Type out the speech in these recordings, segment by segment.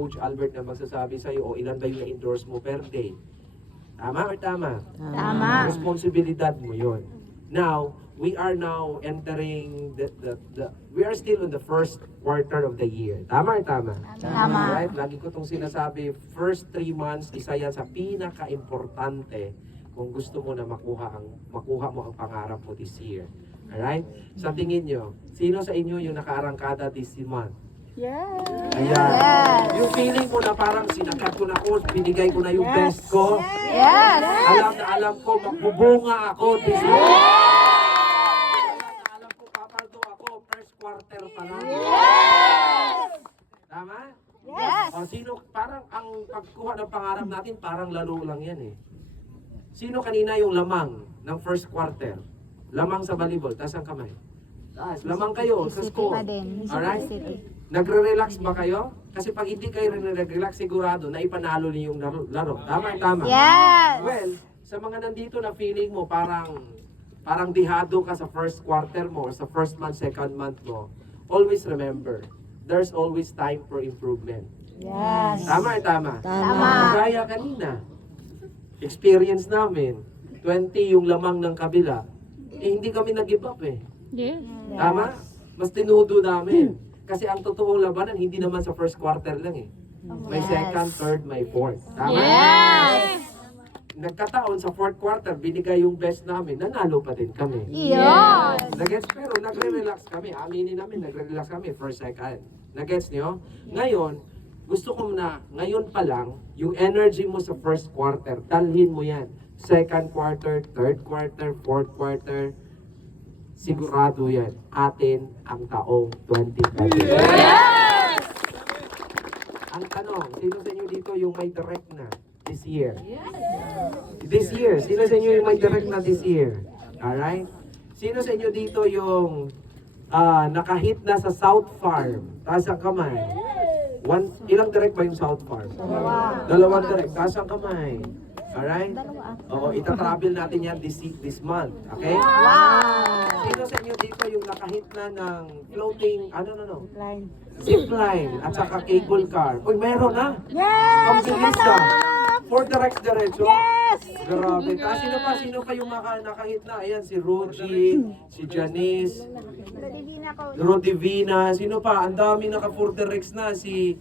Coach Albert na magsasabi sa'yo, o ilan ba yung na-endorse mo per day? Tama or tama? Tama. Responsibilidad mo yon. Now, we are now entering we are still in the first quarter of the year. Tama or tama? Tama. Right? Lagi ko itong sinasabi, first 3 months, isa yan sa pinaka-importante kung gusto mo na makuha mo ang pangarap mo this year. Alright? Sa tingin nyo, sino sa inyo yung nakaarangkada this month? Yes. Ayan. Yes. Yung feeling mo na parang sinagat ko na ako, binigay ko na yung best ko. Yes. Alam na alam ko, magbubunga ako this year. Alam ko, papaldo ako, first quarter pa lang. Tama? Yes. O sino, parang ang pagkuha ng pangarap natin, parang laro lang yan eh. Sino kanina yung lamang ng first quarter? Lamang sa volleyball, taas ang kamay. Taas, lamang kayo sa score. Alright? Nagre-relax ba kayo? Kasi pag hindi kayo nagre-relax, sigurado na ipanalo niyo yung laro. Tama, tama. Yes. Well, sa mga nandito na feeling mo parang dihado ka sa first quarter mo, or sa first month, second month mo, always remember, there's always time for improvement. Yes. Tama, tama. Tama. Kaya kanina, experience namin, 20 yung lamang ng kabila, hindi kami nag-give up eh. Yes. Tama? Mas tinudo namin. Kasi ang totoong labanan, hindi naman sa first quarter lang eh. May second, third, may fourth. Tama? Yes. Nagkataon sa fourth quarter, binigay yung best namin, nanalo pa din kami. Yes. Nagets, pero nagre-relax kami. Aminin namin, nagre-relax kami first, second. Nagets niyo? Ngayon, gusto ko na, ngayon pa lang, yung energy mo sa first quarter, dalhin mo yan. Second quarter, third quarter, fourth quarter, sigurado yan, atin ang taong 2020. Yes! Ang tanong, sino sa inyo dito yung may direct na this year? This year, sino sa inyo yung may direct na this year? Alright? Sino sa inyo dito yung nakahit na sa South Farm? Taas ang kamay. Ilang direct ba yung South Farm? Dalawang direct. Taas ang kamay. Alright? Oo, ita-travel natin yan this month. Okay? Wow. Sino sa inyo dito yung nakahit na ng floating, Line. zipline at saka cable car? Uy, meron na! Yes! Ang bilis na! 4 directs diretso? Yes! Grabe. Sino pa yung nakahit na? Ayan, si Ruji, si Janice, Rodivina, sino pa? Ang dami naka 4 directs na. Si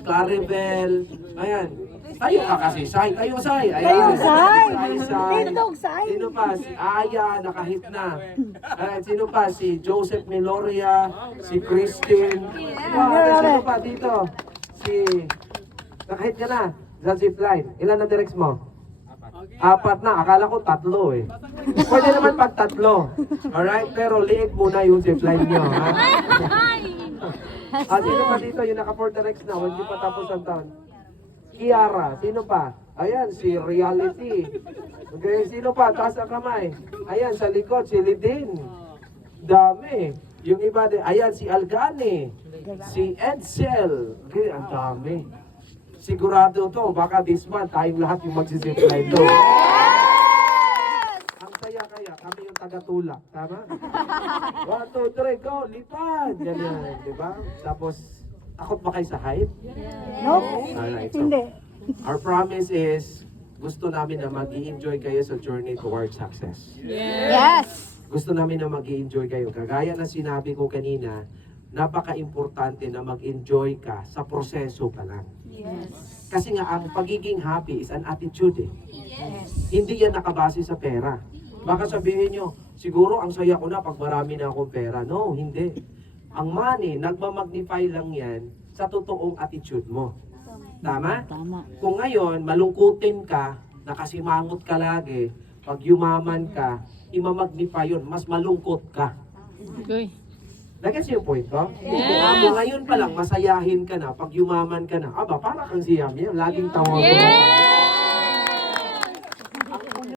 Claribel. Ayan. Tayo ka kasi, Sai. Tayo, Sai. Ayan. Tayo, Sai. Sai. Tindog, Sai. Sino pa? Si Aya, nakahit na. Ayan, sino pa? Si Joseph Meloria, si Christine. Sino pa dito? Nakahit ka na sa zipline. Ilan na directs mo? 4 na. Akala ko 3 eh. Pwede naman pag 3. Alright? Pero liig muna yung zipline nyo. Ha? Sino pa dito yung naka 4 directs na? Hindi pa tapos ang taon. Kiara. Sino pa? Ayan, si Reality. Okay, sino pa? Taas ang kamay. Ayan, sa likod, si Lidin. Dami. Yung iba din. Ayan, si Algani. Si Edsel. Okay, ang dami. Sigurado to, baka this month, tayong lahat yung magsisipline to. Ang saya kaya, kami yung taga-tulak. Tama? 1, 2, 3, go! Lipad! Ganyan, di ba? Tapos, takot ba kayo sa height? Nope. Alright, so, Hindi. our promise is, gusto namin na mag-i-enjoy kayo sa journey towards success. Yes. Gusto namin na mag-i-enjoy kayo. Kagaya na sinabi ko kanina, napaka-importante na mag-enjoy ka sa proseso pa lang. Kasi nga, ang pagiging happy is an attitude eh. Hindi yan nakabase sa pera. Baka sabihin nyo, siguro ang saya ko na pag marami na akong pera. No, hindi. Ang money, nagmamagnify lang yan sa totoong attitude mo. Tama? Tama. Kung ngayon, malungkutin ka, nakasimangot ka lagi, pag yumaman ka, imamagnify yun, mas malungkot ka. Okay. Nagets yung point ko? Kung ngayon pa lang, masayahin ka na, pag yumaman ka na, aba, para kang siyam yan, laging tawa ko. Yes!